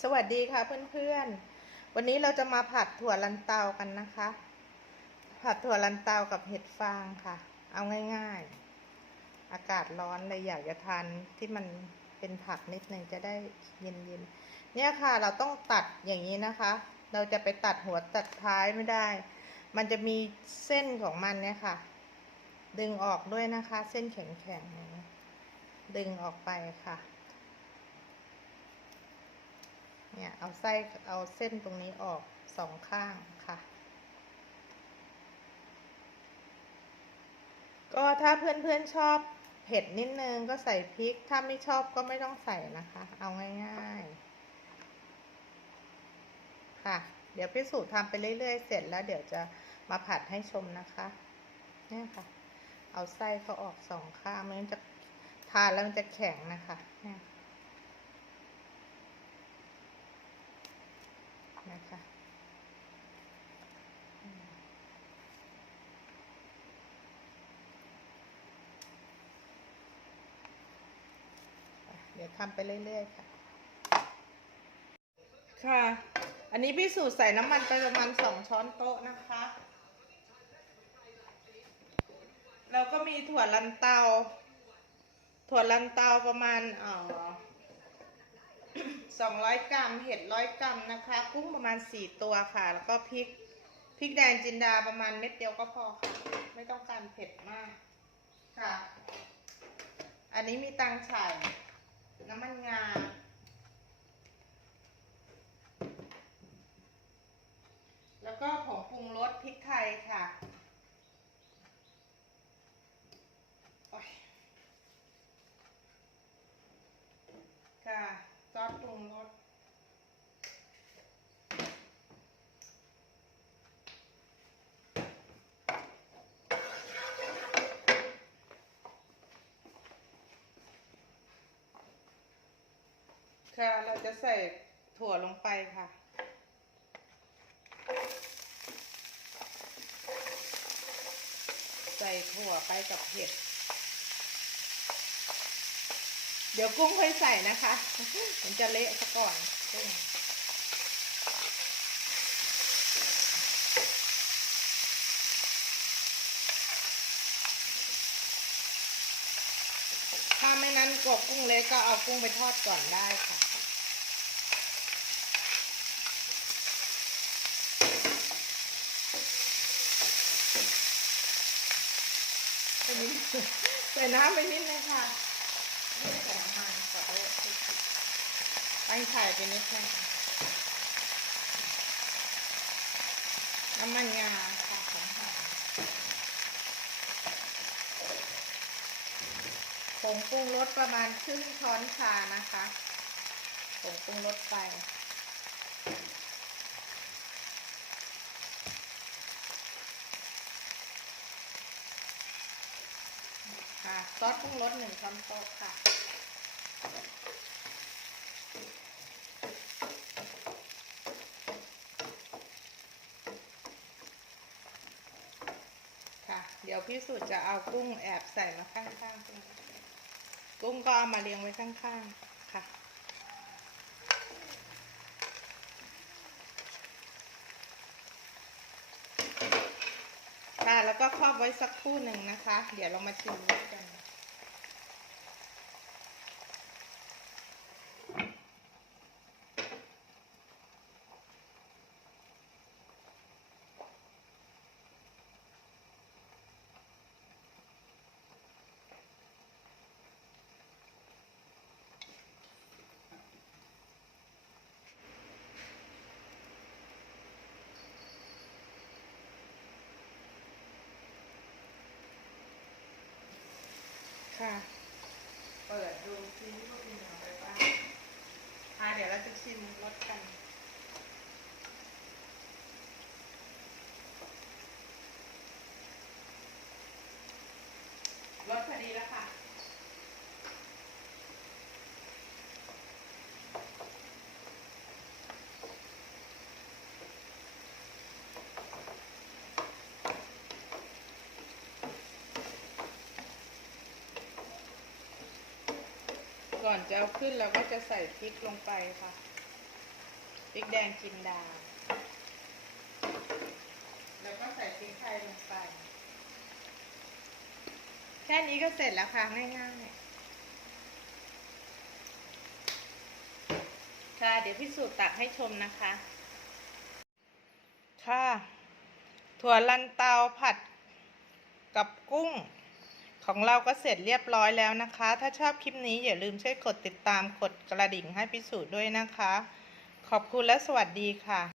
สวัสดีค่ะเพื่อนๆ วันนี้เราจะมาผัดถั่วลันเตากันนะคะ ผัดถั่วลันเตากับเห็ดฟางค่ะ เอาง่ายๆ อากาศร้อนเลยอยากจะทานที่มันเป็นผักนิดนึงจะได้เย็นๆ เนี่ยค่ะเราต้องตัดอย่างนี้นะคะ เราจะไปตัดหัวตัดท้ายไม่ได้ มันจะมีเส้นของมันเนี่ยค่ะ ดึงออกด้วยนะคะ เส้นแข็งๆดึงออกไปค่ะ เอาไส้เอาเส้นตรงนี้ออกสองข้างค่ะ ก็ถ้าเพื่อนๆชอบเผ็ดนิดนึงก็ใส่พริก ถ้าไม่ชอบก็ไม่ต้องใส่นะคะ เอาง่ายๆ ค่ะ เดี๋ยวพี่สูตรทำไปเรื่อยๆ เสร็จแล้วเดี๋ยวจะมาผัดให้ชมนะคะเนี่ยค่ะ เอาไส้เขาออกสองข้างมันจะทานแล้วมันจะแข็งนะคะเนี่ยนะ คะอืมอะเดี๋ยวทำไปเรื่อยๆค่ะ ค่ะ อันนี้พี่สูตรใส่น้ำมันไปประมาณสองช้อนโต๊ะนะคะ แล้วก็มีถั่วลันเตา ถั่วลันเตาประมาณเอ่อ สองร้อยกรัม เห็ดร้อยกรัมนะคะ กุ้งประมาณสี่ตัวค่ะ แล้วก็พริก พริกแดงจินดาประมาณเม็ดเดียวก็พอค่ะ ไม่ต้องการเผ็ดมากค่ะ อันนี้มีตังฉ่ายน้ำมันงา แล้วก็ผงปรุงรสพริกไทยค่ะโอ๊ยค่ะซอสปรุงรส ค่ะเราจะใส่ถั่วลงไปค่ะ ใส่ถั่วไปกับเห็ด เดี๋ยวกุ้งค่อยใส่นะคะ มันจะเละซะก่อนกุ้งถ้าไม่นั้น กุ้งเล็กก็เอากุ้งไปทอดก่อนได้ค่ะ ใส่น้ำไปนิดนึงค่ะไม่ใส่น้ำมันขอโทษที่ผิดตั้งไข่ไปนิดนึงน้ำมันงาค่ะหอมหอม ผงปรุงรสประมาณครึ่งช้อนชานะคะผงปรุงรสไป ค่ะซอสปรุงรสหนึ่งช้อนโต๊ะค่ะค่ะเดี๋ยวพี่สุดจะเอากุ้งแอบใส่มาข้างๆตรงนี้ กุ้งก็เอามาเรียงไว้ข้างๆ ค่ะค่ะแล้วก็ครอบไว้สักครู่หนึ่งนะคะ เดี๋ยวเรามาชิม ค่ะ เปิดดูซิว่าเป็นอย่างไรบ้างอะเดี๋ยวเราจะชิมรสกัน รสพอดีแล้วค่ะ ก่อนจะเอาขึ้นเราก็จะใส่พริกลงไปค่ะ พริกแดงจินดา แล้วก็ใส่พริกไทยลงไป แค่นี้ก็เสร็จแล้วค่ะง่ายๆ ค่ะ เดี๋ยวพี่สูตรตักให้ชมนะคะ ค่ะ ถั่วลันเตาผัดกับกุ้ง ของเราก็เสร็จเรียบร้อยแล้วนะคะ ถ้าชอบคลิปนี้อย่าลืมช่วยกดติดตามกดกระดิ่งให้พิสูจน์ด้วยนะคะ ขอบคุณและสวัสดีค่ะ